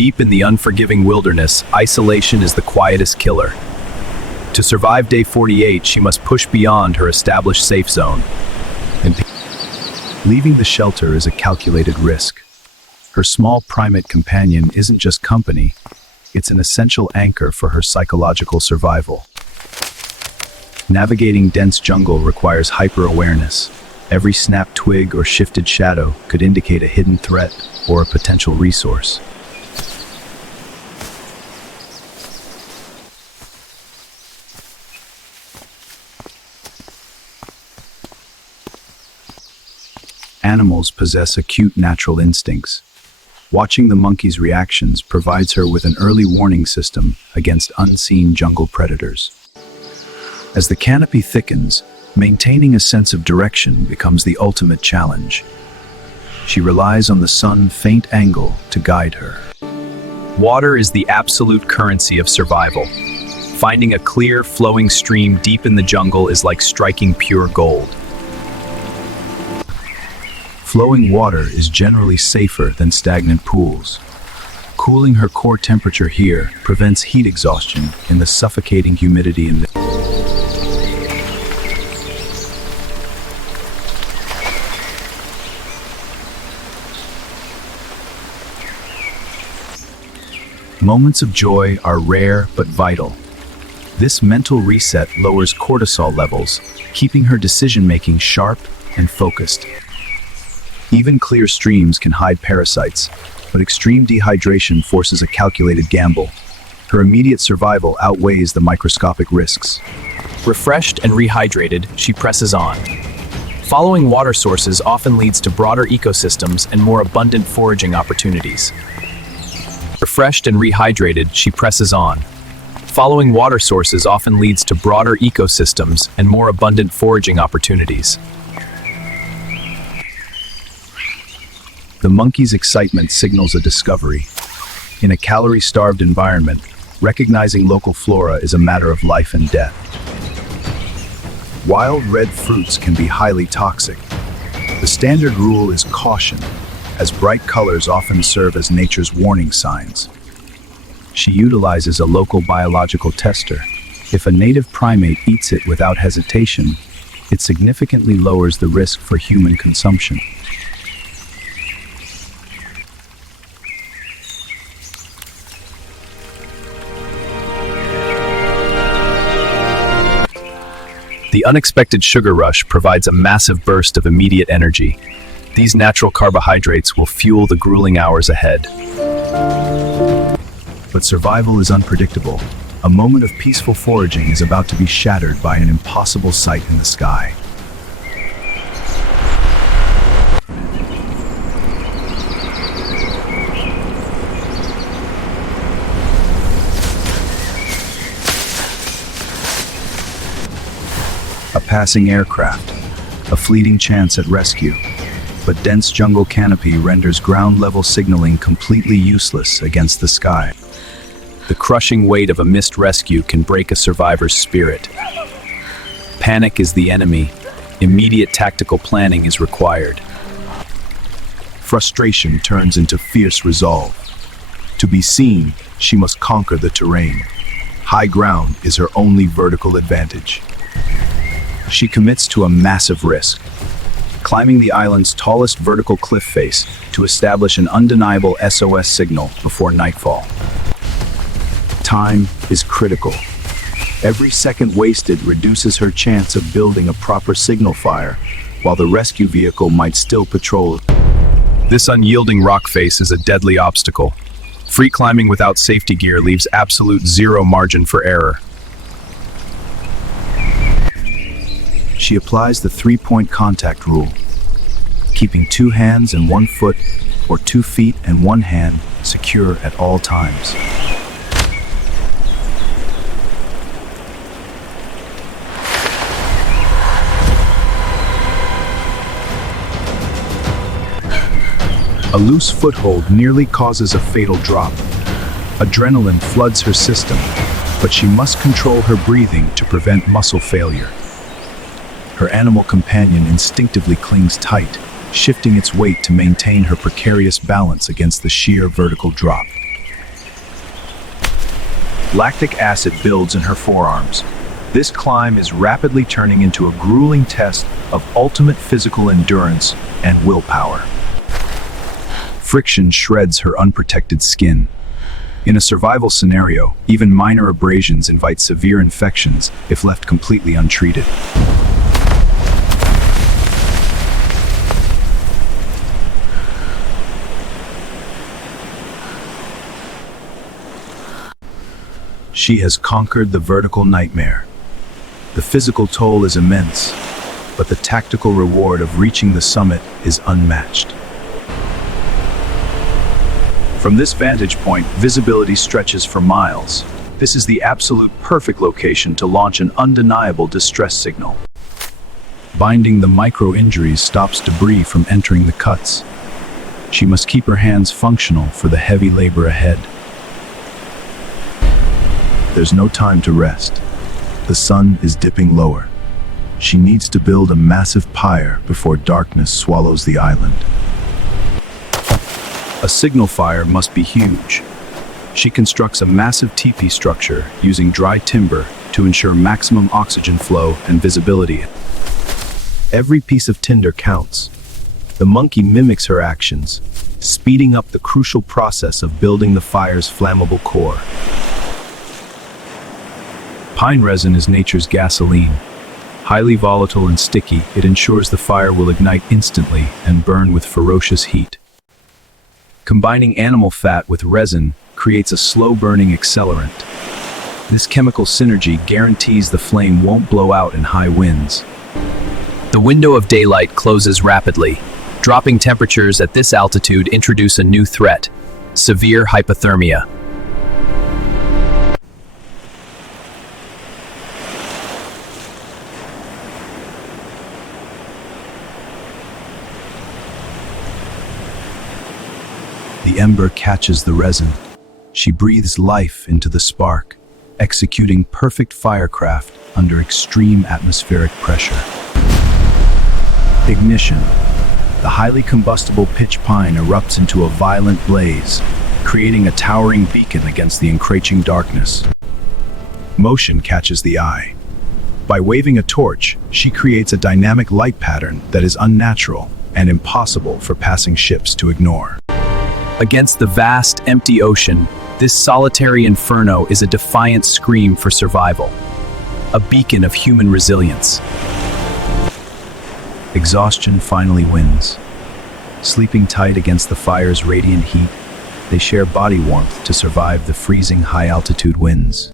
Deep in the unforgiving wilderness, isolation is the quietest killer. To survive day 48, she must push beyond her established safe zone. And leaving the shelter is a calculated risk. Her small primate companion isn't just company, it's an essential anchor for her psychological survival. Navigating dense jungle requires hyper-awareness. Every snapped twig or shifted shadow could indicate a hidden threat or a potential resource. Animals possess acute natural instincts. Watching the monkey's reactions provides her with an early warning system against unseen jungle predators. As the canopy thickens, maintaining a sense of direction becomes the ultimate challenge. She relies on the sun's faint angle to guide her. Water is the absolute currency of survival. Finding a clear, flowing stream deep in the jungle is like striking pure gold. Flowing water is generally safer than stagnant pools. Cooling her core temperature here prevents heat exhaustion in the suffocating humidity in the Moments of joy are rare but vital. This mental reset lowers cortisol levels, keeping her decision-making sharp and focused. Even clear streams can hide parasites, but extreme dehydration forces a calculated gamble. Her immediate survival outweighs the microscopic risks. Refreshed and rehydrated, she presses on. Following water sources often leads to broader ecosystems and more abundant foraging opportunities. Refreshed and rehydrated, she presses on. Following water sources often leads to broader ecosystems and more abundant foraging opportunities. The monkey's excitement signals a discovery. In a calorie-starved environment, recognizing local flora is a matter of life and death. Wild red fruits can be highly toxic. The standard rule is caution, as bright colors often serve as nature's warning signs. She utilizes a local biological tester. If a native primate eats it without hesitation, it significantly lowers the risk for human consumption. The unexpected sugar rush provides a massive burst of immediate energy. These natural carbohydrates will fuel the grueling hours ahead. But survival is unpredictable. A moment of peaceful foraging is about to be shattered by an impossible sight in the sky. A passing aircraft, a fleeting chance at rescue. But dense jungle canopy renders ground-level signaling completely useless against the sky. The crushing weight of a missed rescue can break a survivor's spirit. Panic is the enemy. Immediate tactical planning is required. Frustration turns into fierce resolve. To be seen, she must conquer the terrain. High ground is her only vertical advantage. She commits to a massive risk, climbing the island's tallest vertical cliff face to establish an undeniable SOS signal before nightfall. Time is critical. Every second wasted reduces her chance of building a proper signal fire, while the rescue vehicle might still patrol. This unyielding rock face is a deadly obstacle. Free climbing without safety gear leaves absolute zero margin for error. She applies the three-point contact rule, keeping 2 hands and 1 foot, or 2 feet and 1 hand, secure at all times. A loose foothold nearly causes a fatal drop. Adrenaline floods her system, but she must control her breathing to prevent muscle failure. Her animal companion instinctively clings tight, shifting its weight to maintain her precarious balance against the sheer vertical drop. Lactic acid builds in her forearms. This climb is rapidly turning into a grueling test of ultimate physical endurance and willpower. Friction shreds her unprotected skin. In a survival scenario, even minor abrasions invite severe infections if left completely untreated. She has conquered the vertical nightmare. The physical toll is immense, but the tactical reward of reaching the summit is unmatched. From this vantage point, visibility stretches for miles. This is the absolute perfect location to launch an undeniable distress signal. Binding the micro-injuries stops debris from entering the cuts. She must keep her hands functional for the heavy labor ahead. There's no time to rest. The sun is dipping lower. She needs to build a massive pyre before darkness swallows the island. A signal fire must be huge. She constructs a massive teepee structure using dry timber to ensure maximum oxygen flow and visibility. Every piece of tinder counts. The monkey mimics her actions, speeding up the crucial process of building the fire's flammable core. Pine resin is nature's gasoline. Highly volatile and sticky, it ensures the fire will ignite instantly and burn with ferocious heat. Combining animal fat with resin creates a slow-burning accelerant. This chemical synergy guarantees the flame won't blow out in high winds. The window of daylight closes rapidly. Dropping temperatures at this altitude introduce a new threat: severe hypothermia. The ember catches the resin. She breathes life into the spark, executing perfect firecraft under extreme atmospheric pressure. Ignition. The highly combustible pitch pine erupts into a violent blaze, creating a towering beacon against the encroaching darkness. Motion catches the eye. By waving a torch, she creates a dynamic light pattern that is unnatural and impossible for passing ships to ignore. Against the vast, empty ocean, this solitary inferno is a defiant scream for survival, a beacon of human resilience. Exhaustion finally wins. Sleeping tight against the fire's radiant heat, they share body warmth to survive the freezing high-altitude winds.